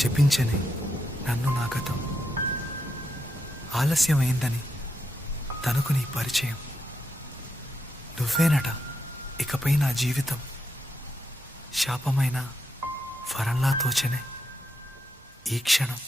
శపించని నన్ను నా గతం, ఆలస్యమైందని తనకు నీ పరిచయం. నువ్వేనట ఇకపై నా జీవితం, శాపమైన వరంలా తోచనే ఈ క్షణం.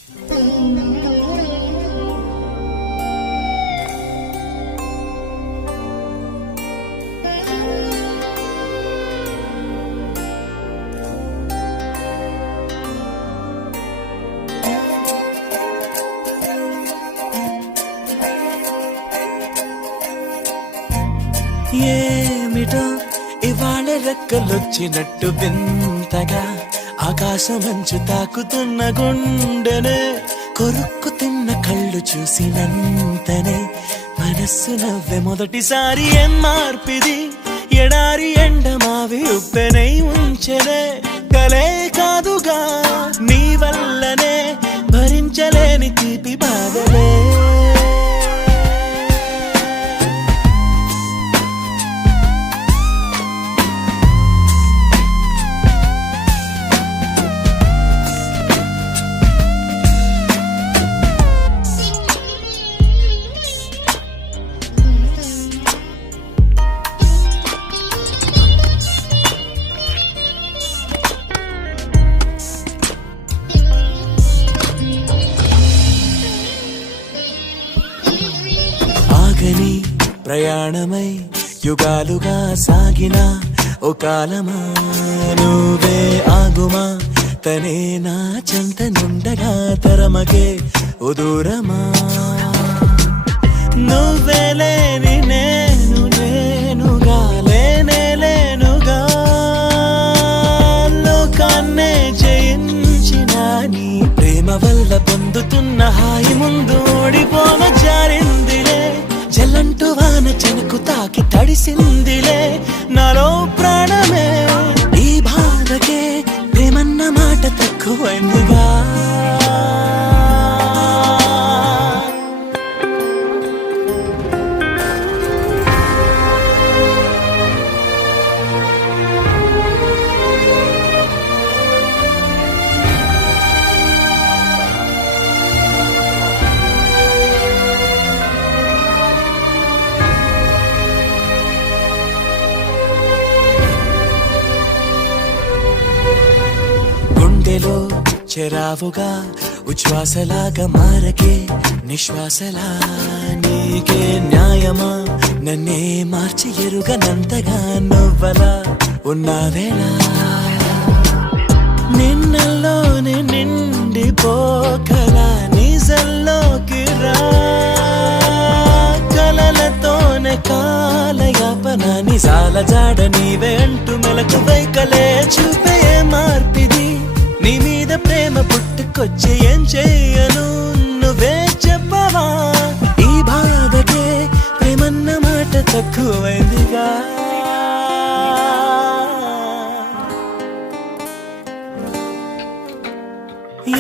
ఏమిటో ఇవాళ రెక్కలొచ్చినట్టు వింతగా ఆకాశమంచు తాకుతున్న గుండెనే, కొరుక్కు తిన్న కళ్ళు చూసినంతనే మనస్సు నవ్వే మొదటిసారి. ఏం మార్పిది ఎడారి ఎండమావి ఉప్పెనై ఉంచెనే, కలే కాదుగా నీ వల్లనే భరించలేని తీపి బాధలే. ప్రయాణమై యుగాలుగా సాగిన ఓ కాలమా, నువ్వే ఆగుమా తనే నా చెంత నుండగా తరమగే ఓ దూరమా. నువ్వే లేని నేను నేనుగా లేనే లేనుగా, లోకాన్నే జయించిన నీ ప్రేమ వల్ల పొందుతున్న హాయి ముందు ఓడిపోన జారిందిలే. జల్లంటూ వాన చెనుకు తాకి తడిసిందిలే నాలో ప్రాణమే, ఈ బాధకే ప్రేమన్న మాట తక్కువైందిగా. గుండెలో చెరావుగా ఉచ్ఛ్వాసలాగా మారకే నిశ్వాసలా, నీకే న్యాయమా నన్నే మార్చి ఎరుగనంతగా నువ్వలా ఉన్నావేలా. నిన్నల్లోనే నిండిపోకలా నిజల్లోకి రా, కలలతోనే కాలయాపన నిజాల జాడ నీవే అంటూ మెలకు వైకలే చూపే మార్పిది. నీ మీద ప్రేమ పుట్టుకొచ్చి ఏం చెయ్యను నువ్వే చెప్పవా, ఈ బాధకే ప్రేమన్న మాట తక్కువైందిగా.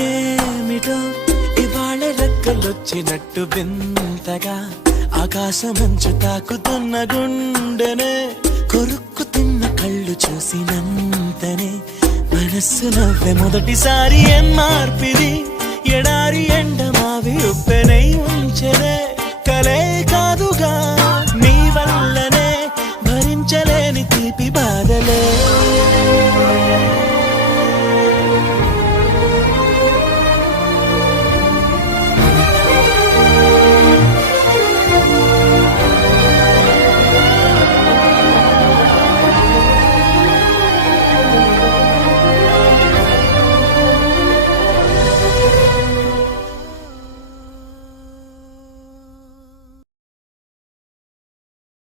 ఏమిటో ఇవాళ రెక్కలొచ్చినట్టు వింతగా ఆకాశమంచు తాకుతున్న గుండెనే, కొరుక్కు తిన్న కళ్ళు చూసినంతనే మనస్సు నవ్వే మొదటిసారి. ఏం మార్పిది ఎడారి ఎండమావి ఉప్పెనై ఉంచెనే, కలే కాదుగా నీ వల్లనే భరించలేని తీపి బాధలే.